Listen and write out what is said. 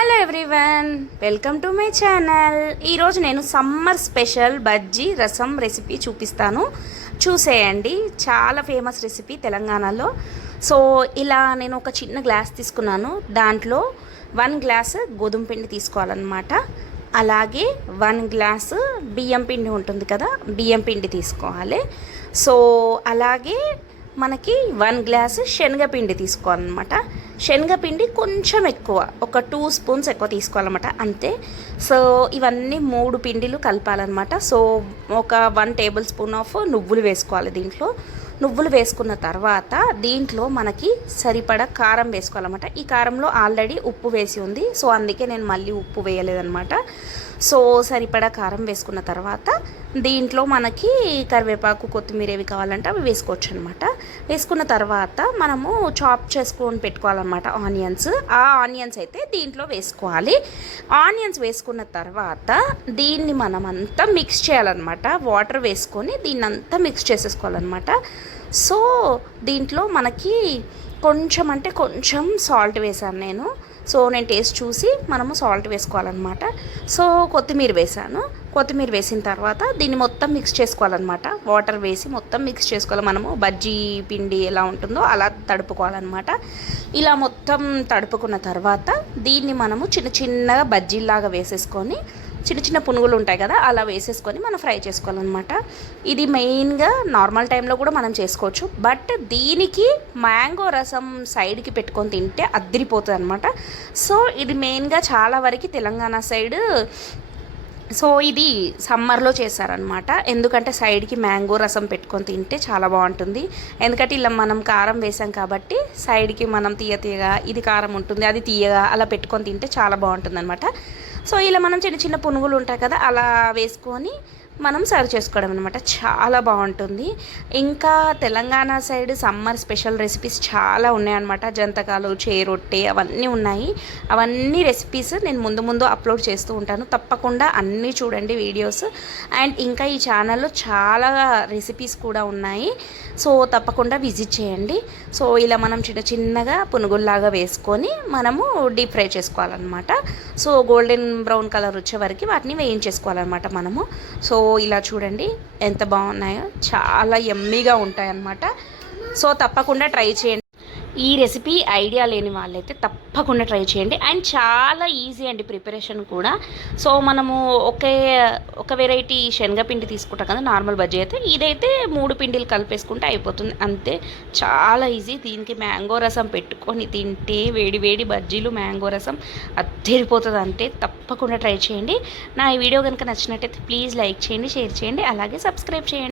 Hello everyone, welcome to my channel. ఈరోజు నేను summer special bajji రసం రెసిపీ చూపిస్తాను, చూసేయండి. చాలా ఫేమస్ రెసిపీ తెలంగాణలో. సో ఇలా నేను ఒక చిన్న గ్లాస్ తీసుకున్నాను. దాంట్లో 1 గ్లాసు గోధుమ పిండి తీసుకోవాలన్నమాట. అలాగే 1 గ్లాసు బియ్యం పిండి ఉంటుంది కదా, బియ్యం పిండి తీసుకోవాలి. సో అలాగే మనకి 1 గ్లాసు శనగపిండి తీసుకోవాలన్నమాట. శనగపిండి కొంచెం ఎక్కువ, ఒక 2 స్పూన్స్ ఎక్కువ తీసుకోవాలన్నమాట, అంతే. సో ఇవన్నీ 3 పిండిలు కలపాలన్నమాట. సో ఒక 1 టేబుల్ స్పూన్ ఆఫ్ నువ్వులు వేసుకోవాలి దీంట్లో. నువ్వులు వేసుకున్న తర్వాత దీంట్లో మనకి సరిపడా కారం వేసుకోవాలన్నమాట. ఈ కారంలో ఆల్రెడీ ఉప్పు వేసి ఉంది, సో అందుకే నేను మళ్ళీ ఉప్పు వేయలేదన్నమాట. సో సరిపడా కారం వేసుకున్న తర్వాత దీంట్లో మనకి కరివేపాకు, కొత్తిమీర ఏవి కావాలంటే అవి వేసుకోవచ్చు అనమాట. వేసుకున్న తర్వాత మనము చాప్ చేసుకొని పెట్టుకోవాలన్నమాట ఆనియన్స్. ఆ ఆనియన్స్ అయితే దీంట్లో వేసుకోవాలి. ఆనియన్స్ వేసుకున్న తర్వాత దీన్ని మనం అంతా మిక్స్ చేయాలన్నమాట. వాటర్ వేసుకొని దీన్ని అంతా మిక్స్ చేసేసుకోవాలన్నమాట. సో దీంట్లో మనకి కొంచెం అంటే కొంచెం సాల్ట్ వేసాను నేను. సో నేను టేస్ట్ చూసి మనము సాల్ట్ వేసుకోవాలన్నమాట. సో కొత్తిమీర వేసాను. కొత్తిమీర వేసిన తర్వాత దీన్ని మొత్తం మిక్స్ చేసుకోవాలన్నమాట. వాటర్ వేసి మొత్తం మిక్స్ చేసుకోవాలి. మనము బజ్జీ పిండి ఎలా ఉంటుందో అలా తడుపుకోవాలన్నమాట. ఇలా మొత్తం తడుపుకున్న తర్వాత దీన్ని మనము చిన్న చిన్నగా బజ్జీలాగా వేసేసుకొని, చిన్న చిన్న పునుగులు ఉంటాయి కదా, అలా వేసేసుకొని మనం ఫ్రై చేసుకోవాలన్నమాట. ఇది మెయిన్గా నార్మల్ టైంలో కూడా మనం చేసుకోవచ్చు, బట్ దీనికి మ్యాంగో రసం సైడ్కి పెట్టుకొని తింటే అద్దరిపోతుంది అనమాట. సో ఇది మెయిన్గా చాలా వరకు తెలంగాణ సైడ్, సో ఇది సమ్మర్లో చేశారనమాట. ఎందుకంటే సైడ్కి మ్యాంగో రసం పెట్టుకొని తింటే చాలా బాగుంటుంది. ఎందుకంటే ఇలా మనం కారం వేసాం కాబట్టి సైడ్కి మనం తీయగా, ఇది కారం ఉంటుంది అది తీయగా, అలా పెట్టుకొని తింటే చాలా బాగుంటుంది అనమాట. సో ఇలా మనం చిన్న చిన్న పునుగులు ఉంటాయి కదా, అలా వేసుకొని మనం సర్వ్ చేసుకోవడం అనమాట. చాలా బాగుంటుంది. ఇంకా Telangana side summer special recipes చాలా ఉన్నాయన్నమాట. జంతకాలు, చేరొట్టె అవన్నీ ఉన్నాయి. అవన్నీ రెసిపీస్ నేను ముందు అప్లోడ్ చేస్తూ ఉంటాను. తప్పకుండా అన్నీ చూడండి వీడియోస్. అండ్ ఇంకా ఈ ఛానల్లో చాలా రెసిపీస్ కూడా ఉన్నాయి, సో తప్పకుండా విజిట్ చేయండి. సో ఇలా మనం చిన్న చిన్నగా పునుగుల్లాగా వేసుకొని మనము డీప్ ఫ్రై చేసుకోవాలన్నమాట. సో గోల్డెన్ బ్రౌన్ కలర్ వచ్చే వరకు వాటిని వేయించేసుకోవాలన్నమాట మనము. సో ఇలా చూడండి ఎంత బాగున్నాయో, చాలా యమ్మీగా ఉంటాయి అన్నమాట. సో తప్పకుండా ట్రై చేయండి. ఈ రెసిపీ ఐడియా లేని వాళ్ళైతే తప్పకుండా ట్రై చేయండి. అండ్ చాలా ఈజీ అండి ప్రిపరేషన్ కూడా. సో మనము ఒక వెరైటీ శనగపిండి తీసుకుంటాం కదా నార్మల్ బజ్జీ అయితే, ఇదైతే 3 పిండిలు కలిపేసుకుంటే అయిపోతుంది, అంతే. చాలా ఈజీ. దీనికి మ్యాంగో రసం పెట్టుకొని తింటే వేడి వేడి బజ్జీలు మ్యాంగో రసం అద్దరిపోతుంది, అంతే. తప్పకుండా ట్రై చేయండి. నా ఈ వీడియో కనుక నచ్చినట్టయితే ప్లీజ్ లైక్ చేయండి, షేర్ చేయండి, అలాగే సబ్స్క్రైబ్ చేయండి.